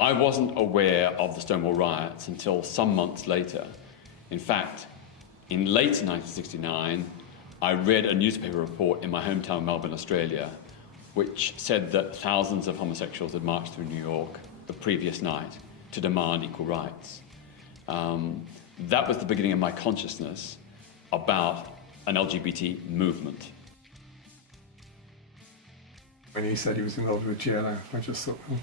I wasn't aware of the Stonewall riots until some months later. In fact, in late 1969, I read a newspaper report in my hometown, Melbourne, Australia, which said that thousands of homosexuals had marched through New York the previous night to demand equal rights. That was the beginning of my consciousness about an LGBT movement. When he said he was involved with GLF, I just thought, well,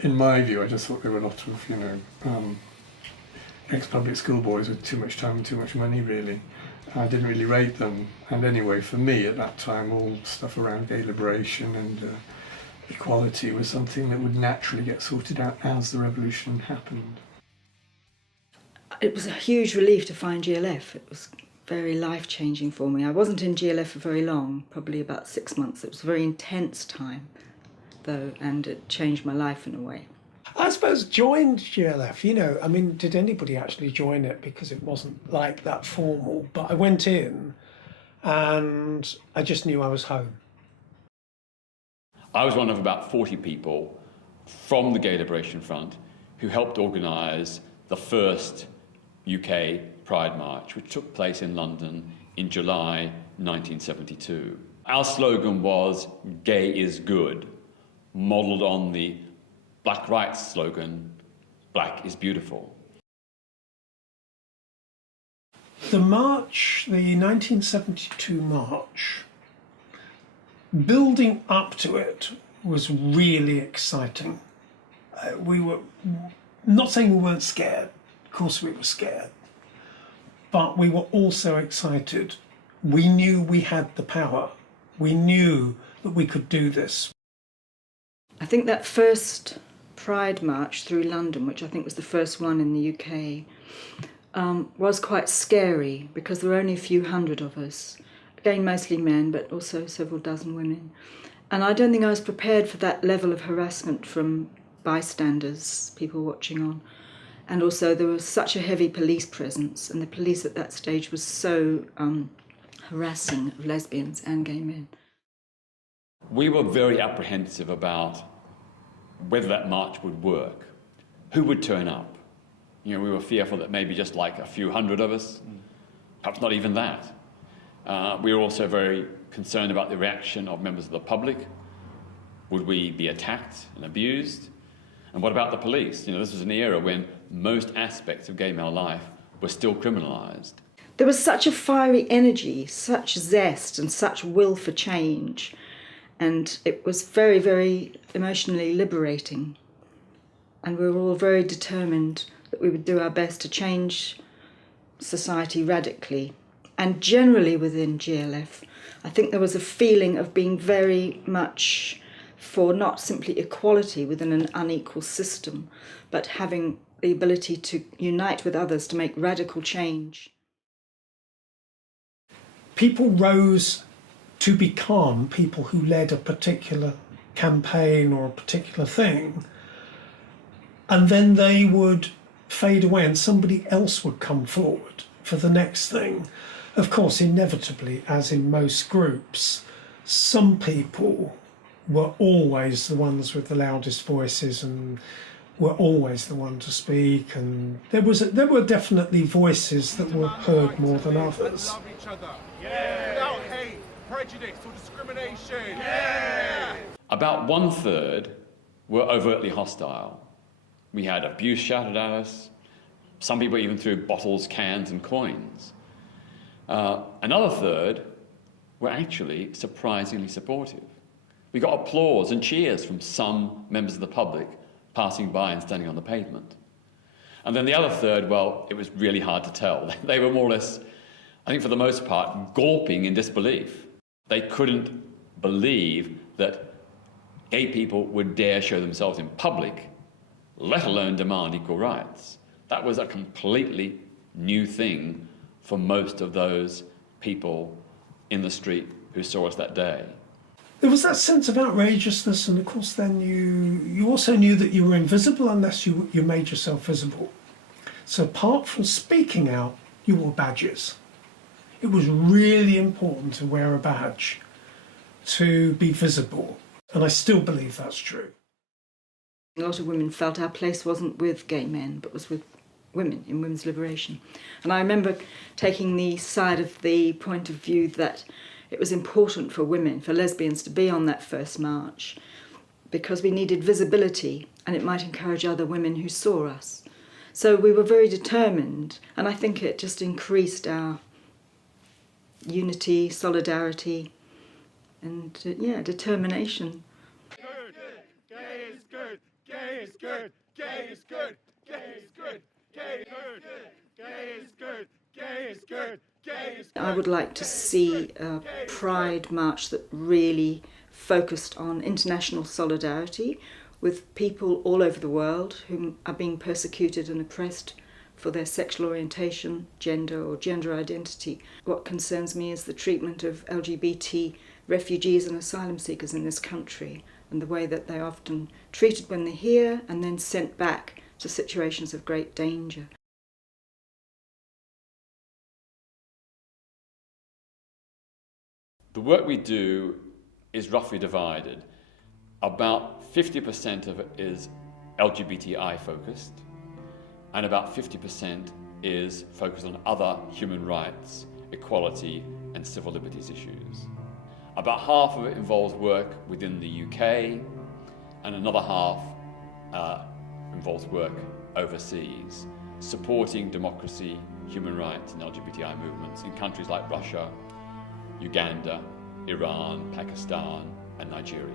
in my view, I just thought there were a lot of, ex-public school boys with too much time and too much money, really. I didn't really rate them. And anyway, for me at that time, all stuff around gay liberation and equality was something that would naturally get sorted out as the revolution happened. It was a huge relief to find GLF. It was very life-changing for me. I wasn't in GLF for very long, probably about 6 months. It was a very intense time, though, and it changed my life in a way. I suppose joined GLF, you know, I mean, did anybody actually join it? Because it wasn't like that formal, but I went in and I just knew I was home. I was one of about 40 people from the Gay Liberation Front who helped organise the first UK Pride March, which took place in London in July 1972. Our slogan was "Gay is good," modelled on the Black rights slogan, "Black is beautiful." The march, the 1972 march, building up to it was really exciting. We were not saying we weren't scared, of course we were scared, but we were also excited. We knew we had the power. We knew that we could do this. I think that first Pride March through London, which I think was the first one in the UK, was quite scary because there were only a few hundred of us. Again, mostly men, but also several dozen women. And I don't think I was prepared for that level of harassment from bystanders, people watching on. And also there was such a heavy police presence, and the police at that stage was so harassing of lesbians and gay men. We were very apprehensive about whether that march would work, who would turn up. You know, we were fearful that maybe just like a few hundred of us, perhaps not even that. We were also very concerned about the reaction of members of the public. Would we be attacked and abused? And what about the police? You know, this was an era when most aspects of gay male life were still criminalised. There was such a fiery energy, such zest and such will for change. And it was very, very emotionally liberating. And we were all very determined that we would do our best to change society radically. And generally within GLF, I think there was a feeling of being very much for not simply equality within an unequal system, but having the ability to unite with others to make radical change. People rose to become people who led a particular campaign or a particular thing, and then they would fade away and somebody else would come forward for the next thing. Of course, inevitably, as in most groups, some people were always the ones with the loudest voices and were always the one to speak, and there were definitely voices that were heard more than others. Without hate, prejudice or discrimination. Yeah. About 1/3 were overtly hostile. We had abuse shouted at us. Some people even threw bottles, cans and coins. Another third were actually surprisingly supportive. We got applause and cheers from some members of the public passing by and standing on the pavement. And then the other third, well, it was really hard to tell. They were more or less, I think for the most part, gulping in disbelief. They couldn't believe that gay people would dare show themselves in public, let alone demand equal rights. That was a completely new thing for most of those people in the street who saw us that day. There was that sense of outrageousness, and of course then you also knew that you were invisible unless you made yourself visible. So apart from speaking out, you wore badges. It was really important to wear a badge to be visible, and I still believe that's true. A lot of women felt our place wasn't with gay men, but was with women in women's liberation. And I remember taking the side of the point of view that it was important for women, for lesbians, to be on that first march because we needed visibility and it might encourage other women who saw us. So we were very determined, and I think it just increased our unity, solidarity, and determination. Gay is good. Gay is good. Gay is good. Gay is good. Gay is good. Gay is good. Gay is good. Gay is good. I would like to see a Pride march that really focused on international solidarity with people all over the world who are being persecuted and oppressed for their sexual orientation, gender or gender identity. What concerns me is the treatment of LGBT refugees and asylum seekers in this country and the way that they're often treated when they're here and then sent back to situations of great danger. The work we do is roughly divided. About 50% of it is LGBTI focused, and about 50% is focused on other human rights, equality, and civil liberties issues. About half of it involves work within the UK, and another half involves work overseas, supporting democracy, human rights, and LGBTI movements in countries like Russia, Uganda, Iran, Pakistan, and Nigeria.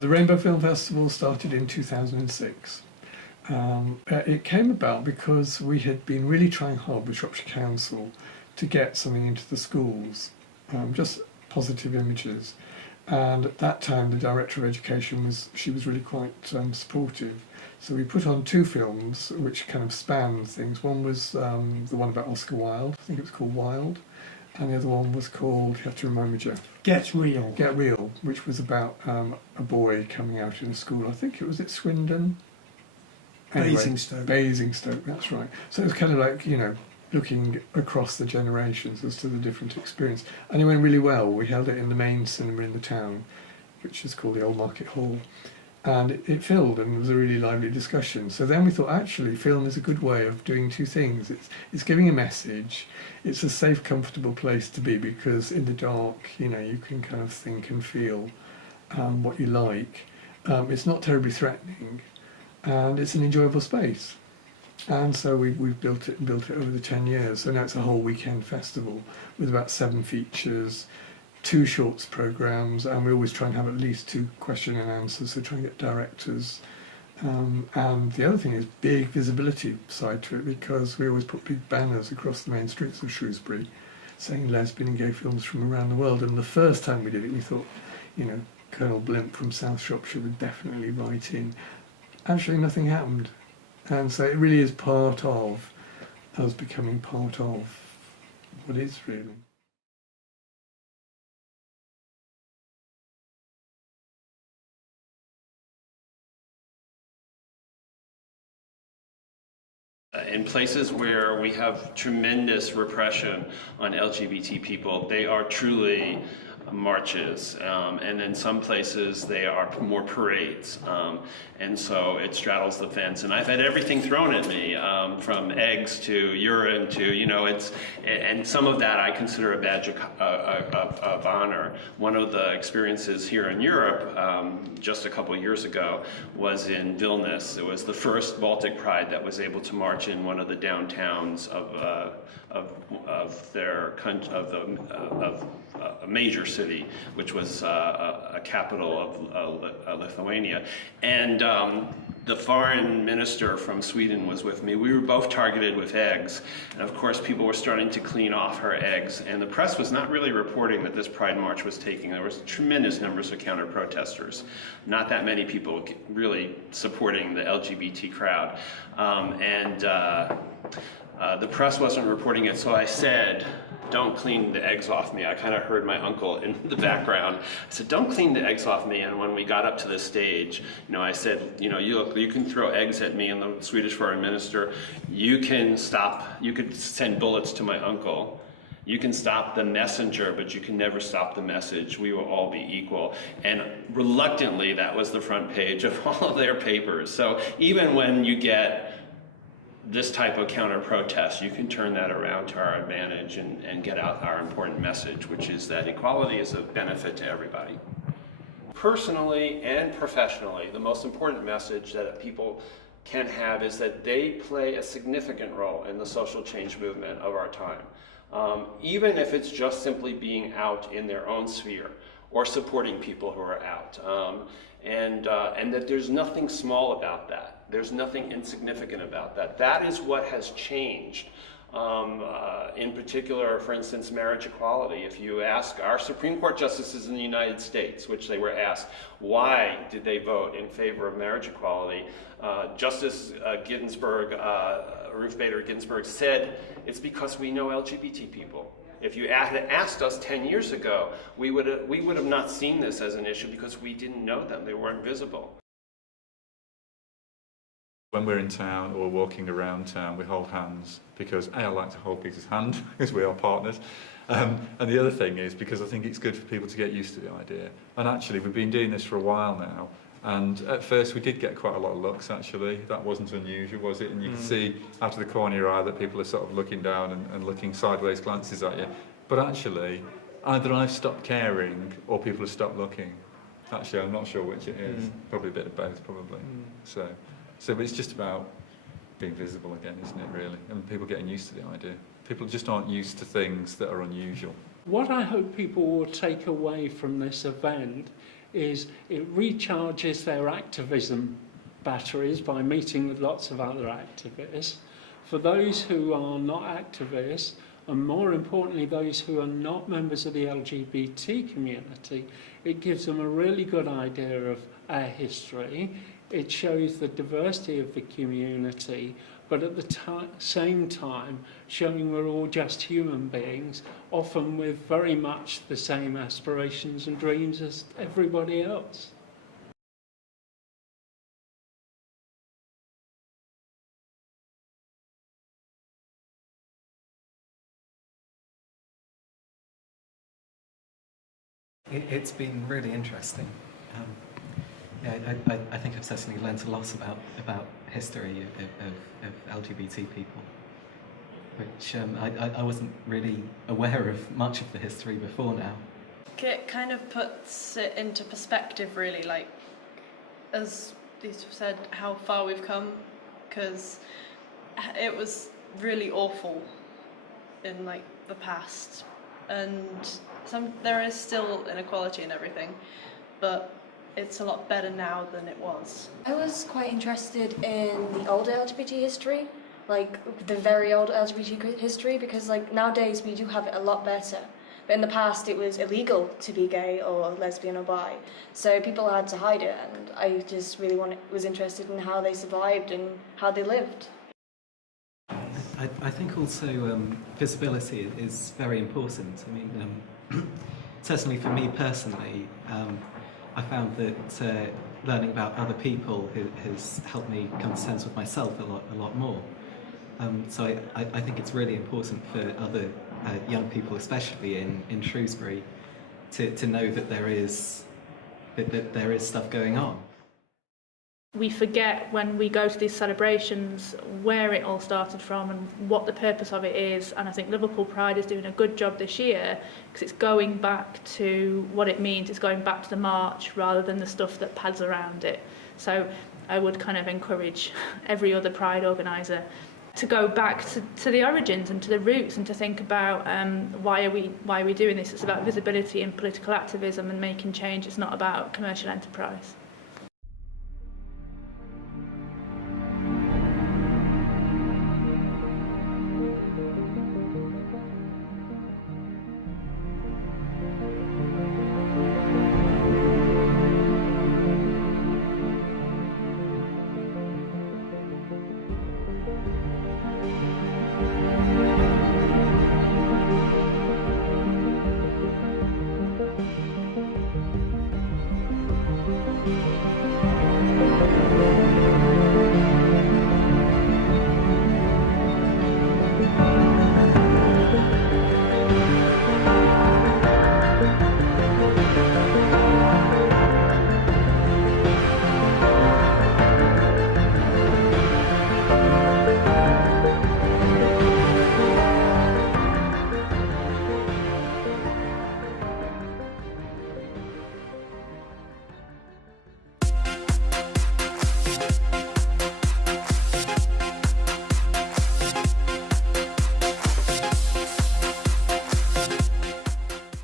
The Rainbow Film Festival started in 2006. It came about because we had been really trying hard with Shropshire Council to get something into the schools, just positive images. And at that time, the Director of Education was really quite supportive. So we put on two films which kind of spanned things. One was the one about Oscar Wilde, I think it was called Wilde, and the other one was called, you have to remind me, Jeff. Get Real. Get Real, which was about a boy coming out in a school. I think it was at Swindon. Basingstoke. Basingstoke, that's right. So it was kind of like, looking across the generations as to the different experience. And it went really well. We held it in the main cinema in the town, which is called the Old Market Hall. And it filled, and there was a really lively discussion. So then we thought, actually, film is a good way of doing two things. It's giving a message. It's a safe, comfortable place to be, because in the dark, you can kind of think and feel what you like. It's not terribly threatening, and it's an enjoyable space. And so we've built it over the 10 years. So now it's a whole weekend festival with about 7 features, 2 shorts programmes, and we always try and have at least 2 question and answers, so try and get directors. And the other thing is big visibility side to it, because we always put big banners across the main streets of Shrewsbury saying lesbian and gay films from around the world. And the first time we did it, we thought, Colonel Blimp from South Shropshire would definitely write in. Actually, nothing happened. And so it really is part of us becoming part of what is really. In places where we have tremendous repression on LGBT people, they are truly marches, and in some places they are more parades, and so it straddles the fence. And I've had everything thrown at me, from eggs to urine to, and some of that I consider a badge of honor. One of the experiences here in Europe, just a couple years ago, was in Vilnius. It was the first Baltic Pride that was able to march in one of the downtowns of a major city, which was a capital of Lithuania. And the foreign minister from Sweden was with me. We were both targeted with eggs. And of course, people were starting to clean off her eggs. And the press was not really reporting that this Pride March was taking. There was tremendous numbers of counter-protesters. Not that many people really supporting the LGBT crowd. The press wasn't reporting it, so I said, "Don't clean the eggs off me." I kind of heard my uncle in the background. I said, "Don't clean the eggs off me." And when we got up to the stage, I said, you can throw eggs at me. And the Swedish foreign minister, you could send bullets to my uncle. You can stop the messenger, but you can never stop the message. We will all be equal. And reluctantly, that was the front page of all of their papers. So even when you get this type of counter-protest, you can turn that around to our advantage and get out our important message, which is that equality is a benefit to everybody. Personally and professionally, the most important message that people can have is that they play a significant role in the social change movement of our time. Even if it's just simply being out in their own sphere or supporting people who are out. And that there's nothing small about that. There's nothing insignificant about that. That is what has changed. In particular, for instance, marriage equality. If you ask our Supreme Court justices in the United States, which they were asked, why did they vote in favor of marriage equality? Justice Ginsburg, Ruth Bader Ginsburg, said, it's because we know LGBT people. If you had asked us 10 years ago, we would have not seen this as an issue because we didn't know them. They were invisible. When we're in town or walking around town, we hold hands because I like to hold Peter's hand because we are partners. And the other thing is because I think it's good for people to get used to the idea. And actually, we've been doing this for a while now. And at first, we did get quite a lot of looks, actually. That wasn't unusual, was it? And you can see out of the corner of your eye that people are sort of looking down and looking sideways glances at you. But actually, either I've stopped caring or people have stopped looking. Actually, I'm not sure which it is. Probably a bit of both, probably. So it's just about being visible again, isn't it, really? And people getting used to the idea. People just aren't used to things that are unusual. What I hope people will take away from this event is it recharges their activism batteries by meeting with lots of other activists. For those who are not activists, and more importantly those who are not members of the LGBT community, it gives them a really good idea of our history. It shows the diversity of the community, but at the same time showing we're all just human beings, often with very much the same aspirations and dreams as everybody else. It's been really interesting. I think I've certainly learnt a lot about history of LGBT people, which I wasn't really aware of much of the history before now. It kind of puts it into perspective, really, like, as these said, how far we've come, because it was really awful in, like, the past, and there is still inequality and everything, but it's a lot better now than it was. I was quite interested in the older LGBT history, like the very old LGBT history, because like nowadays we do have it a lot better. But in the past it was illegal to be gay or lesbian or bi, so people had to hide it, and I just really was interested in how they survived and how they lived. I think also visibility is very important. I mean, certainly for me personally, I found that learning about other people has helped me come to terms with myself a lot more. So I think it's really important for other young people, especially in Shrewsbury, to know that there is stuff going on. We forget when we go to these celebrations where it all started from and what the purpose of it is, and I think Liverpool Pride is doing a good job this year because it's going back to what it means. It's going back to the march rather than the stuff that pads around it. So I would kind of encourage every other Pride organiser to go back to the origins and to the roots and to think about why are we doing this. It's about visibility and political activism and making change. It's not about commercial enterprise.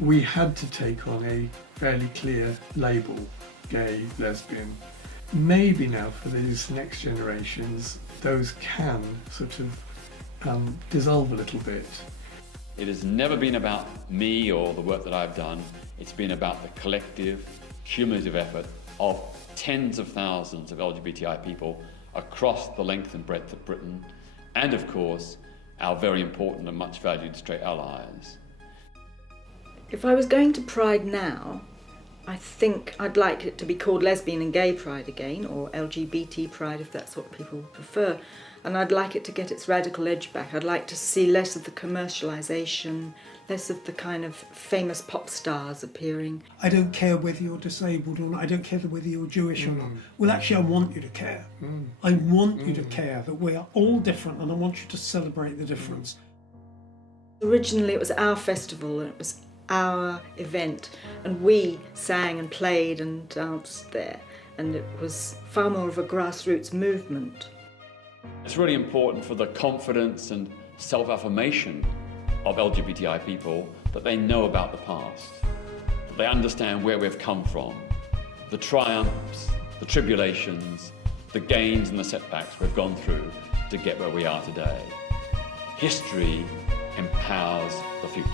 We had to take on a fairly clear label, gay, lesbian. Maybe now for these next generations, those can sort of dissolve a little bit. It has never been about me or the work that I've done. It's been about the collective, cumulative effort of tens of thousands of LGBTI people across the length and breadth of Britain, and of course, our very important and much valued straight allies. If I was going to Pride now, I think I'd like it to be called Lesbian and Gay Pride again, or LGBT Pride if that's what people prefer. And I'd like it to get its radical edge back. I'd like to see less of the commercialisation, less of the kind of famous pop stars appearing. I don't care whether you're disabled or not. I don't care whether you're Jewish or not. Well, actually, I want you to care. I want you to care that we are all different, and I want you to celebrate the difference. Originally, it was our festival, and it was our event, and we sang and played and danced there, and it was far more of a grassroots movement. It's really important for the confidence and self-affirmation of LGBTI people that they know about the past, that they understand where we've come from, the triumphs, the tribulations, the gains and the setbacks we've gone through to get where we are today. History empowers the future.